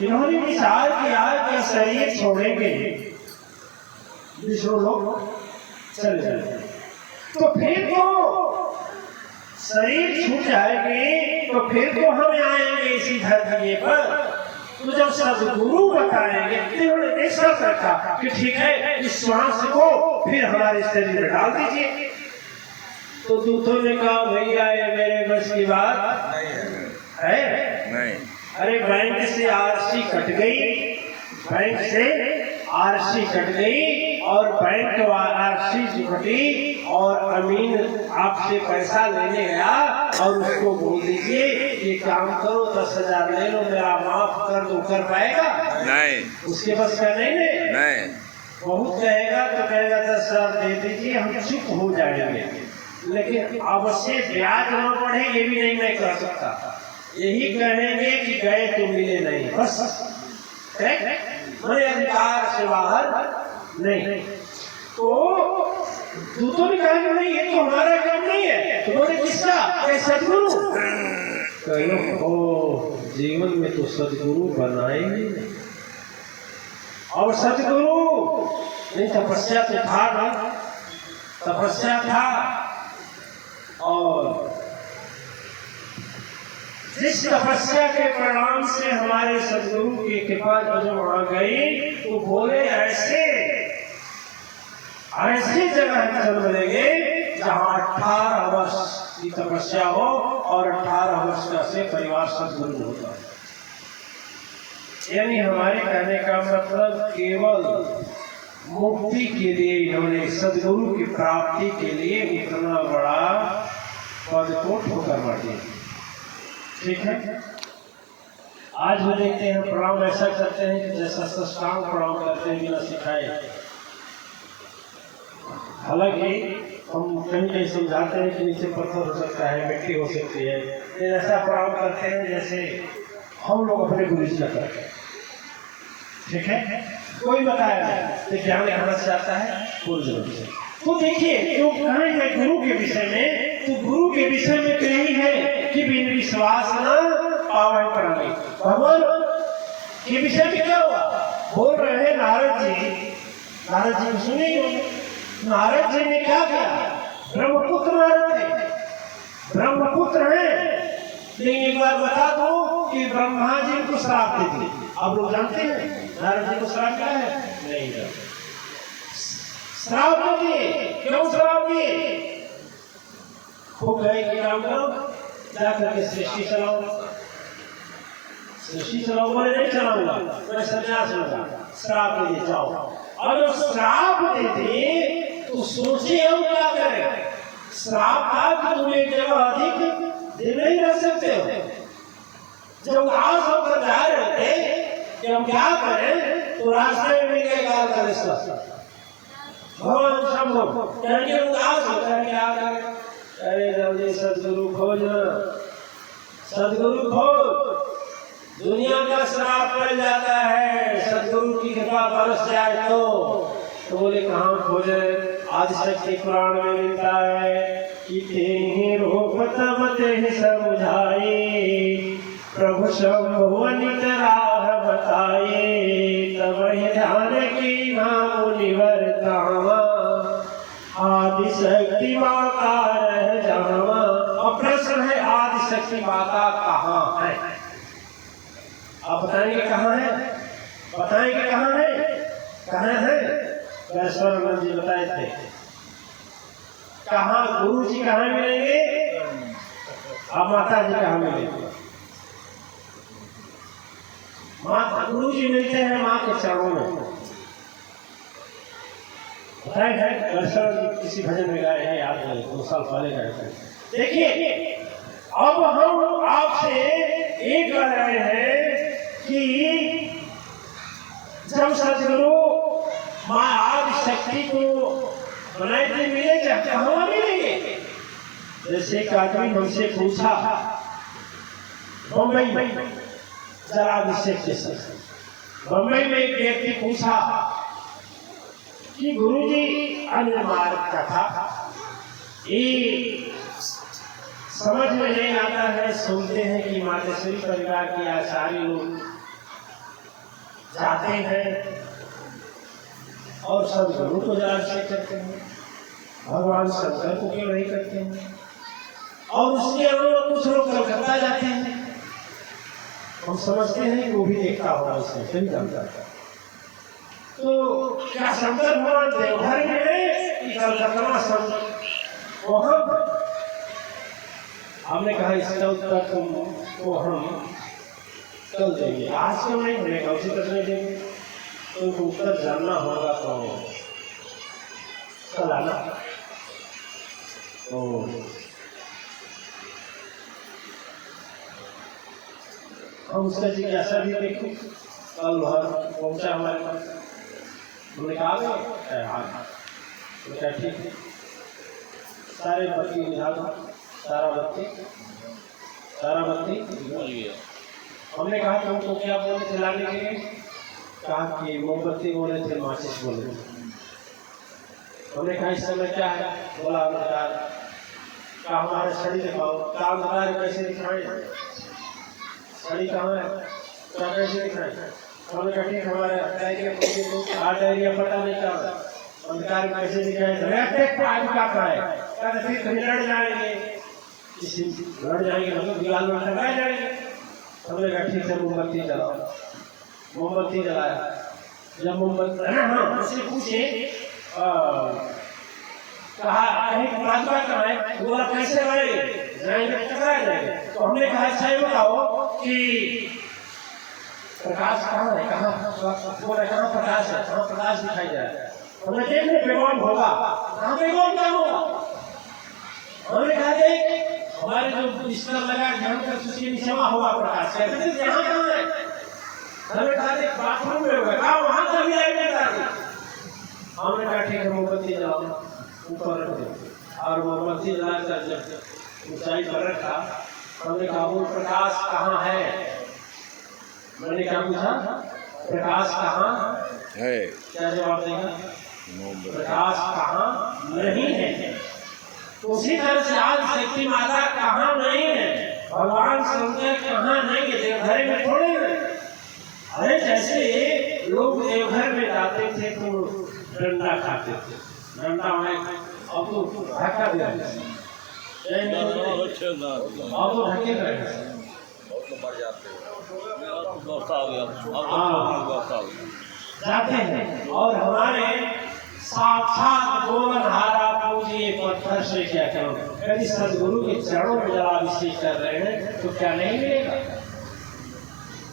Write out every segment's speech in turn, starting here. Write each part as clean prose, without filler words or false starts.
इन्होंने विचार किया कि शरीर छोड़ेंगे विष्णु लोग चले जाएंगे, तो फिर तो शरीर छूट जाएंगे, तो फिर तो हम आएंगे इसी धरती पर। तो जब सदगुरु बताएंगे तो ऐसा करता कि ठीक है, इस श्वास को फिर हमारे शरीर में डाल दीजिए। तो दूतों ने कहा भैया ये मेरे बस की बात है नहीं। अरे बैंक से आरसी कट गई, बैंक से आरसी कट गई और बैंक आरसी जो कटी और अमीन आपसे पैसा लेने गया और उसको बोल दीजिए ये काम करो 10,000 ले लो, मेरा माफ कर दो, कर पाएगा नहीं, उसके बस का नहीं। बहुत कहेगा तो कहेगा 10,000 दे दीजिए, हम चुप हो जाएंगे, लेकिन अवश्य ब्याज न बढ़े ये भी नहीं मैं कह सकता। यही कहेंगे कि गए तो मिले नहीं, बस मेरे अधिकार से बाहर नहीं। तो दूतों ने कहा कि नहीं ये तो हमारा काम नहीं है, तुम्हारे किसका? सदगुरु। कहो जीवन में तो सदगुरु बनाएंगे, और सदगुरु नहीं तपस्या तो था ना, तपस्या था, और जिस तपस्या के परिणाम से हमारे सदगुरु की कृपा जो आ गई, तो बोले ऐसे जगह जन्म लेंगे जहाँ 18 वर्ष की तपस्या हो और 18 वर्ष का से परिवार सदगुरु होगा। यानी हमारे कहने का मतलब केवल मुक्ति के लिए इन्होंने सदगुरु की प्राप्ति के लिए इतना बड़ा पद को ठोकर मार दिया। ठीक है, आज हम देखते हैं प्रणाम ऐसा करते हैं कि जैसा सष्टांग प्रणाम करते हैं बिना सिखाए। हालांकि हम कहीं कहीं समझाते हैं कि नीचे पत्थर हो सकता है, मिट्टी हो सकती है, लेकिन ऐसा प्रणाम करते हैं जैसे हम लोग अपने गुरु जी का करते हैं। ठीक है, कोई बताया जाए ज्ञान कहाँ से आता है? गुरुजनों से। तो देखिए जो कहेंगे गुरु के विषय में, तो गुरु के विषय में तो यही है कि बिन विश्वास न पावन प्राणी। भगवान के विषय में क्या हुआ बोल रहे हैं नारद जी सुनिए। नारद जी ने क्या किया? ब्रह्मपुत्र नारद थे, ब्रह्मपुत्र हैं, लेकिन एक बार बता दो कि ब्रह्मा जी को श्राप दे दिए। आप लोग जानते हैं नारद जी को श्राप क्या है? नहीं जानते। श्राप दिए, क्यों श्राप दिए? खूब गए कि काम करो, जाकर के सृष्टि चलाओ। सृष्टि चलाओ बोले नहीं चलाऊंगा, मैं सन्यास लूंगा, श्राप दे जाओ। और जब श्राप दे दिए तो सोचे हम क्या करें? श्राप था कि तुम एक जगह अधिक दिन नहीं रह सकते हो। जब उदास होकर जा रहे थे कि हम क्या करें, तो रास्ते में मिल गए काल का रिश्ता। भगवान शंभु कहेंगे उदास होता है क्या करें? अरे जल्दी सदगुरु खोजना, सदगुरु खोज, दुनिया का श्राप पड़ जाता है, सदगुरु की कृपा बरस जाए तो बोले कहाँ खोजे? आदिशक्ति पुराण में मिलता है कि तेहि रूप तब तेहि समुझाए, प्रभु शंभु नित राह बताए, तब ध्यान की नाम निवर धामा, आदिशक्ति माता रह जावा। अब प्रश्न है आदिशक्ति माता कहाँ है? आप बताएंगे कहाँ है? बताएंगे कहाँ है? कहाँ है? वैश्वानंद जी बताए थे। कहाँ गुरु जी कहाँ मिलेंगे? अब माता जी कहाँ मिलेंगे? माता गुरु जी मिलते हैं माँ के चरणों में। बताए है वैश्वानंद किसी भजन में गाए हैं, याद नहीं, 2 साल पहले गाए थे। देखिए अब हम आपसे ये कह रहे हैं कि जब सदगुरु माँ आदिशक्ति को बनाए थे मिले कहाँ मिलेंगे? जैसे एक आदमी हमसे पूछा बम्बई में, जरा अभिषेक के साथ बम्बई में एक व्यक्ति पूछा कि गुरुजी अन्य मार्ग का था, ये समझ में नहीं आता है। सुनते हैं कि मातेश्वरी परिवार के आचार्य लोग जाते हैं और सदगुरु को जलाभिषेक करते हैं, भगवान शंकर को क्यों नहीं करते हैं? और उसके अनुरूप कुछ लोग कलकत्ता जाते हैं, हम समझते हैं कि वो भी देखता होगा उसमें, सही जानता है। तो क्या शंकर भगवान देवघर में है कि कलकत्ता शंकर? हमने कहा इसका उत्तर तुमको हम कल देंगे, आज क्यों नहीं मिलेगा, उसी तरह नहीं देंगे। तो उत्तर जानना होगा तो कल आना। तो हम उसका जिज्ञासा भी देखें। कल भर पहुंचा हमारे पास, हमने कहा तो क्या ठीक है, सारे बत्ती बुझा दो, सारा बत्ती हमने कहा कि हमको क्या बोले थे लाने के लिए? कहा कि मोमबत्ती बोले थे, माचिस बोले थे। हमने कहा इस समय क्या है? बोला अंधकार। कहा हमारे छड़ी दिखाओ। कहा अंधकार कैसे दिखाए? छड़ी कहाँ है? क्या कैसे दिखाए? हमने कहा ठीक हमारे डायरिया पता नहीं क्या अंधकार कैसे दिखाए? क्या है? फिर कहीं लड़ जाएंगे, लड़ जाएंगे मतलब दीवार में टकरा जाएंगे। हमने कहा ठीक है मोमबत्ती जलाओ। मोमबत्ती जलाया। जब मोमबत्ती उससे पूछे कहा कहाँ है? बोला कैसे जाएंगे टकरा जाएंगे। तो हमने कहा अच्छा ये बताओ कि प्रकाश कहाँ है? कहाँ बोला कहाँ प्रकाश है? कहाँ प्रकाश दिखाई जाए? हमने देखने पेगोन होगा, कहाँ पेगोन क्या होगा? हमने कहा देख हमारे जो बिस्तर लगा ध्यान कर उसके नीचे हुआ प्रकाश है, यहाँ कहाँ है? हमने कहा देख बाथरूम में होगा, कहा वहाँ कभी लाइट नहीं डाली। हमने कहा ठीक है मोमबत्ती जलाओ, ऊपर रख दो। और मोमबत्ती जलाकर जब ऊंचाई पर रखा, हमने कहा वो प्रकाश कहाँ है? मैंने क्या पूछा? प्रकाश कहाँ है? क्या जवाब देगा? प्रकाश कहाँ नहीं है। तो उसी तरह से आज शक्ति माता कहाँ नहीं है, भगवान शंकर कहाँ नहीं है, देवघर में थोड़े हैं। अरे जैसे लोग देवघर में जाते थे तो डंडा खाते थे, डंडा में अब तो धक्का दे रहे हैं, अब तो धक्के कर रहे हैं, जाते हैं। और हमारे साक्षात गोवनहारा पूजिए पत्थर से क्या करो, यदि सदगुरु के चरणों में जलाभिषेक कर रहे हैं तो क्या नहीं मिलेगा?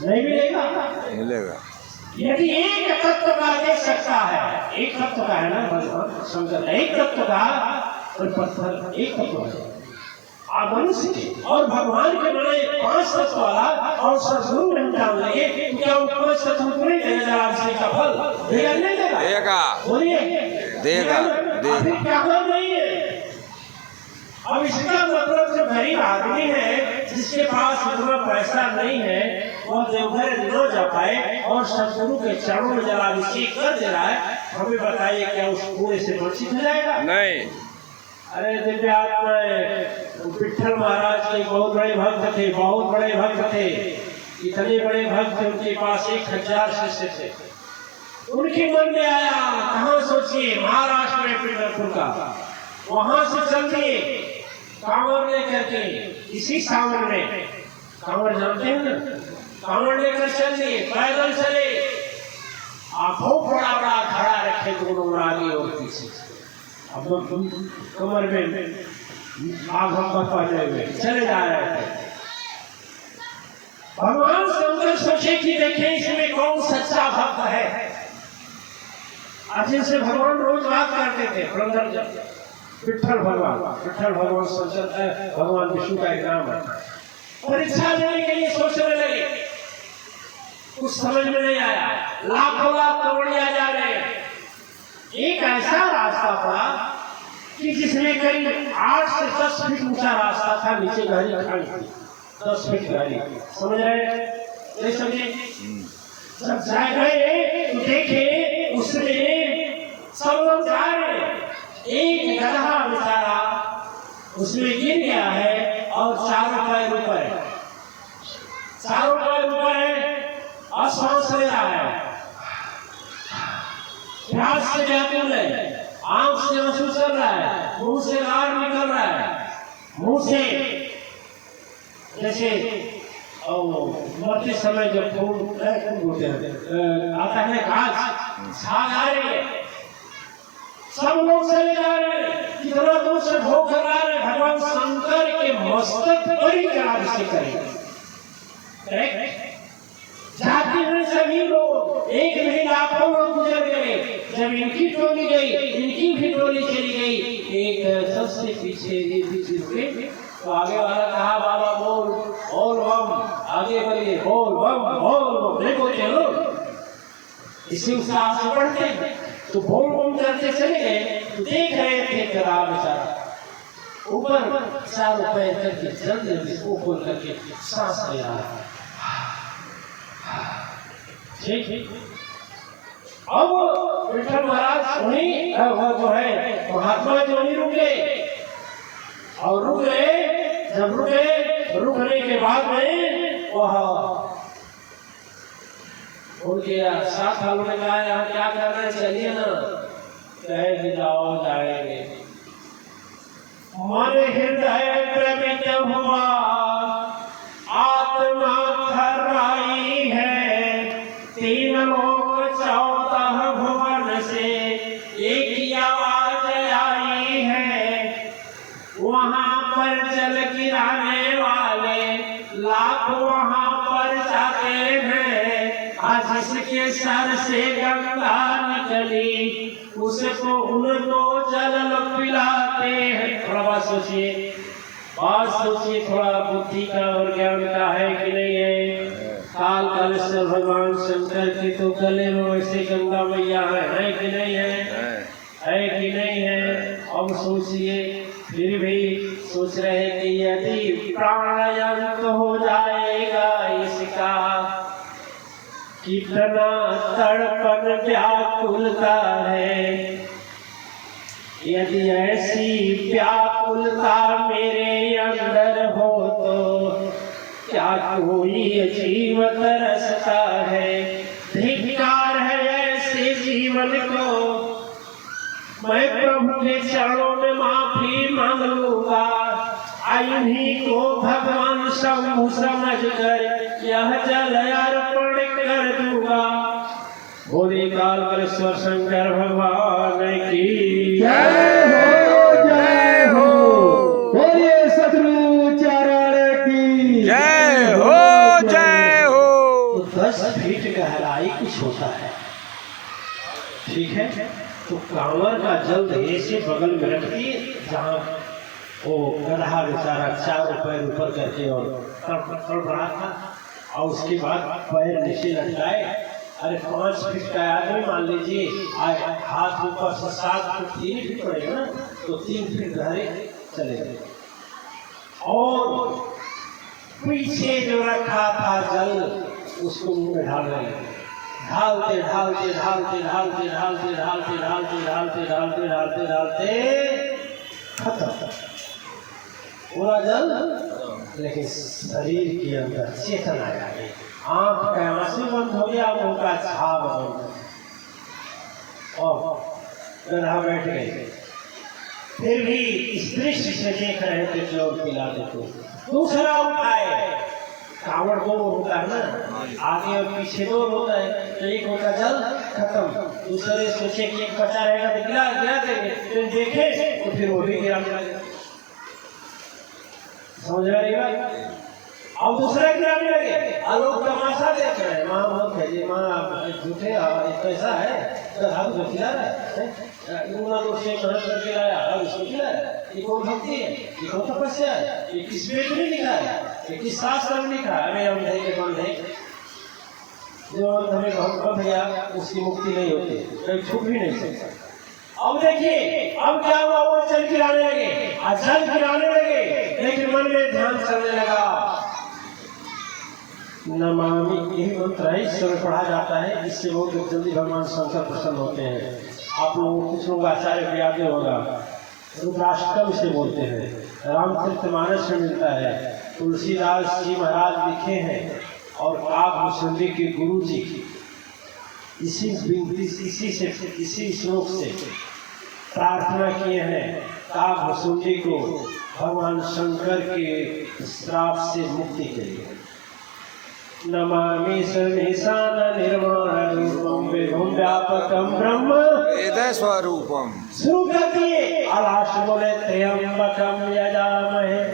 नहीं मिलेगा, मिलेगा। यदि एक तत्व का देख सकता है, एक तत्व का है ना भगवान शंकर, एक तत्व का और पत्थर एक तत्व है, मनुष्य और भगवान के बनाए 5 तत्व वाला और सदगुरु में डाल लगे, क्या वो 5 तत्व नहीं देगा जलाभिषेक का फल? देगा नहीं देगा? देगा, बोलिए देगा। क्या नहीं है? अब इसका मतलब जो गरीब आदमी है जिसके पास इतना पैसा नहीं है, वह देवघर न जा पाए और सदगुरु के चरणों में जलाभिषेक कर दे रहा है, हमें बताइए क्या उस कुएं से वंचित हो जाएगा? नहीं। अरे विठल महाराज के बहुत बड़े भक्त थे, बहुत बड़े भक्त थे, इतने बड़े भक्त उनके पास 1000 शिष्य थे। उनके मन में आया, कहाँ सोचिए महाराष्ट्र में पंढरपुर का, वहां से चल दिए कांवड़ लेकर के, इसी सावन में कांवड़ जानते हैं ना, कांवड़ लेकर चल दिए, पैदल चले, आंखों बड़ा बड़ा खड़ा रखे दोनों आगे और पीछे, अब कमर में आघम पहने हुए चले जा रहे थे। भगवान शंकर सोचे कि देखें इसमें कौन सच्चा भक्त है, जिनसे भगवान रोज बात करते थे। विठल भगवान शंकर भगवान विष्णु का एक नाम है। परीक्षा देने के लिए सोचने लगे, कुछ समझ में नहीं आया, लाखों लाख करोड़िया जा रहे हैं। एक ऐसा रास्ता पड़ा कि जिसमें करीब 8 से 10 फीट ऊंचा रास्ता था, नीचे गहरी खाई थी, 10 फीट गहरी, समझ रहे नहीं समझे? जब जा गए तो देखे उसमें सब लोग जा रहे, एक गधा बेचारा उसमें गिर गया है और चारों पैर ऊपर है, चारों पैर ऊपर है और और सांस ले रहा है, प्यास से व्याकुल है, आंख से महसूस कर रहा है, मुंह से लार निकल रहा है, मुंह से जैसे मरते समय जब फूल आता है घास छाल आ रही है, सब लोग चले जा रहे हैं, कितना दूर से भोग करा रहे हैं, भगवान शंकर के मस्तक परिक्रमा से करेंगे। जाते हैं सभी लोग, एक नहीं लाखों लोग गुजर गए। जब इनकी टोली गई, इनकी भी टोली चली गई, एक सबसे पीछे रुके तो आगे वाला कहा बाबा बोल बोल बम, आगे बढ़िए बोल बम बोल बम, देखो चलो इसी उत्साह से पढ़ते हैं। तो बोल बम करते चले गए तो देख रहे थे करा बेचारा ऊपर 4 रुपए करके जल्दी इसको खोल करके सांस ले रहा है। ठीक, अब विठल महाराज उन्हीं जो है महात्मा जो नहीं रुके, और रुक गए। जब रुकने के बाद में वह उनके साथ वालों ने कहा यहाँ क्या करना है, चलिए ना, कहे कि जाओ जाएंगे। मन हृदय प्रमित हुआ, आत्मा थर्राई है, 3 लोक 14 भुवन से एक आवाज आई है। वहां पर जल गिराने वाले लाख वहां पर जाते हैं, आज जिसके सर से गंगा निकली उसको उनको जल पिलाते हैं। थोड़ा बात सोचिए, थोड़ा बुद्धि का और ज्ञान का है कि नहीं है। काल कालेश्वर भगवान शंकर के तो गले में वैसे गंगा मैया है कि नहीं है कि नहीं है। अब सोचिए, फिर भी सोच रहे कि यदि प्राणायाम तो हो जाएगा इसका, कितना तड़पन व्याकुलता है। यदि ऐसी व्याकुलता मेरे अंदर हो तो क्या कोई जीव तरसता है। धिक्कार है ऐसे जीवन को, मैं प्रभु के चरणों में माफी मांग लूंगा। इन्हीं को भगवान शंभु समझकर यह जल अर्पण कर दूंगा। बोले काल कालेश्वर शंकर भगवान की जय हो, जय हो। बोलिए सतगुरु चरण की जय हो, जय हो। तो 10 फीट गहराई कुछ होता है, ठीक है। तो कांवर का जल ऐसे बगल में रख दिए जहाँ वो गधा बेचारा 4 रुपए ऊपर करके और तड़प रहा था, और उसके बाद पैर नीचे लटकाए। अरे 5 फीट का आदमी मान लीजिए, हाथ ऊपर से 7 फीट 3 फीट पड़ेगा ना, तो 3 फीट गहरे चले गए। और पीछे जो रखा था जल उसको मुंह में ढाल रहे, ढालते ढालते ढालते ढालते ढालते ढालते ढालते ढालते ढालते ढालते ढालते खत्म पूरा जल। लेकिन शरीर के अंदर चेतना आ गई, आंख का आंसू बंद हो गया, मुंह का छाप बंद, और गधा बैठ गए। फिर भी इस दृश्य से देख रहे थे कि और पिलाते तो दूसरा उठाए। कांवड़ 2 होता है ना, आगे और पीछे 2 होता है, तो एक होता जल खत्म, दूसरे सोचे कि एक बचा रहेगा तो गिरा देंगे, फिर देखे तो फिर वो भी गिरा। समझ रहे बात? अब दूसरा गिराने लगे, लोग तमाशा देख रहे हैं। माँ बहुत भेजे, माँ झूठे पैसा है, तो खिला रहा है, लोग से मेहनत करके लाया और उसको खिलाया। ये कौन भक्ति है, ये कौन तपस्या है, ये किस पेट में लिखा है, ये किस शास्त्र में लिखा है। अरे अंधे के बंद है, जो हमें बंध गया उसकी मुक्ति नहीं होती, कहीं छूट भी नहीं सकता। अब देखिए, अब क्या हुआ, वो जल गिराने लगे, जल गिराने लगे, लेकिन मन में ध्यान चलने लगा। नमामि यही मंत्र है, इसमें पढ़ा जाता है, इससे बहुत जल्दी भगवान शंकर प्रसन्न होते हैं। आप लोग कुछ लोग आचार्य भी याद होगा, रुद्राष्टकम से बोलते हैं, रामचरितमानस में मिलता है, तुलसीदास जी महाराज लिखे हैं। और काकभूषुंडी के गुरु जी इसी श्लोक से प्रार्थना किए हैं काकभूषुंडी को भगवान शंकर के श्राप से मुक्ति के लिए। नमामि समीशान निर्वाण रूपम विभुम व्यापकम ब्रह्म वेद स्वरूपम। शुरू करती आलाश बोले त्र्यंबकम यजामहे।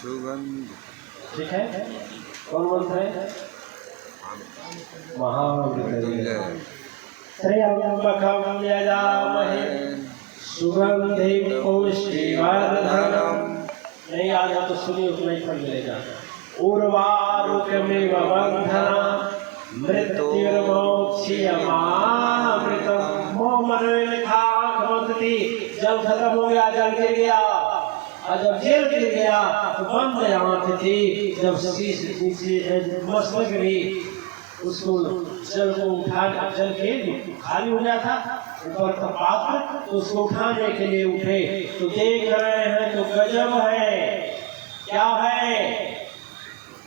सुगंध। ठीक है, कौन मंत्र है? महावृतंजय। त्र्यंबकम यजामहे सुगंधिं पुष्टिवर्धनम्। नहीं आ जाए तो सुनिए, उतना ही फल मिलेगा। उर्वारुकमिव बन्धना मृत्युर्मोक्षयमामृतम्। मोह लिखा भगवती, जल खत्म हो गया, जल गिर गया, और जब जेल गिर गया तो बंद आंख थी। जब शीश नीचे मस्तक गिरी, उसको जल को उठा, जल के खाली हो गया था ऊपर का पात्र, तो उसको उठाने के लिए उठे तो देख रहे हैं तो गजब है। क्या है?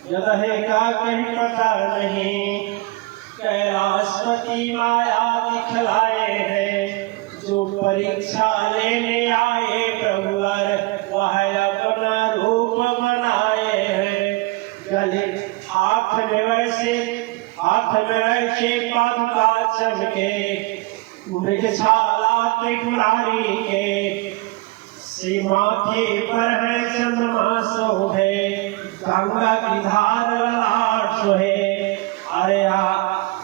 जगह का कहीं पता नहीं, कैलाशपति माया दिखलाए हैं। जो परीक्षा लेने आए प्रभुवर, वह अपना रूप बनाए हैं। गले हाथ में वैसे पादुका चमके, मृगशाला त्रिपुरारी के। माथे पर है चंद्रमा शोभे, गंगा की धार ललाट सोहे। अरे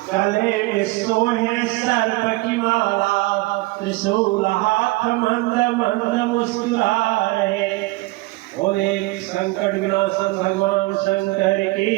गले में सोहे सर्प की माला, त्रिशूल हाथ मंद मंद मुस्कुरा रहे। बोले संकट विनाशन भगवान शंकर की।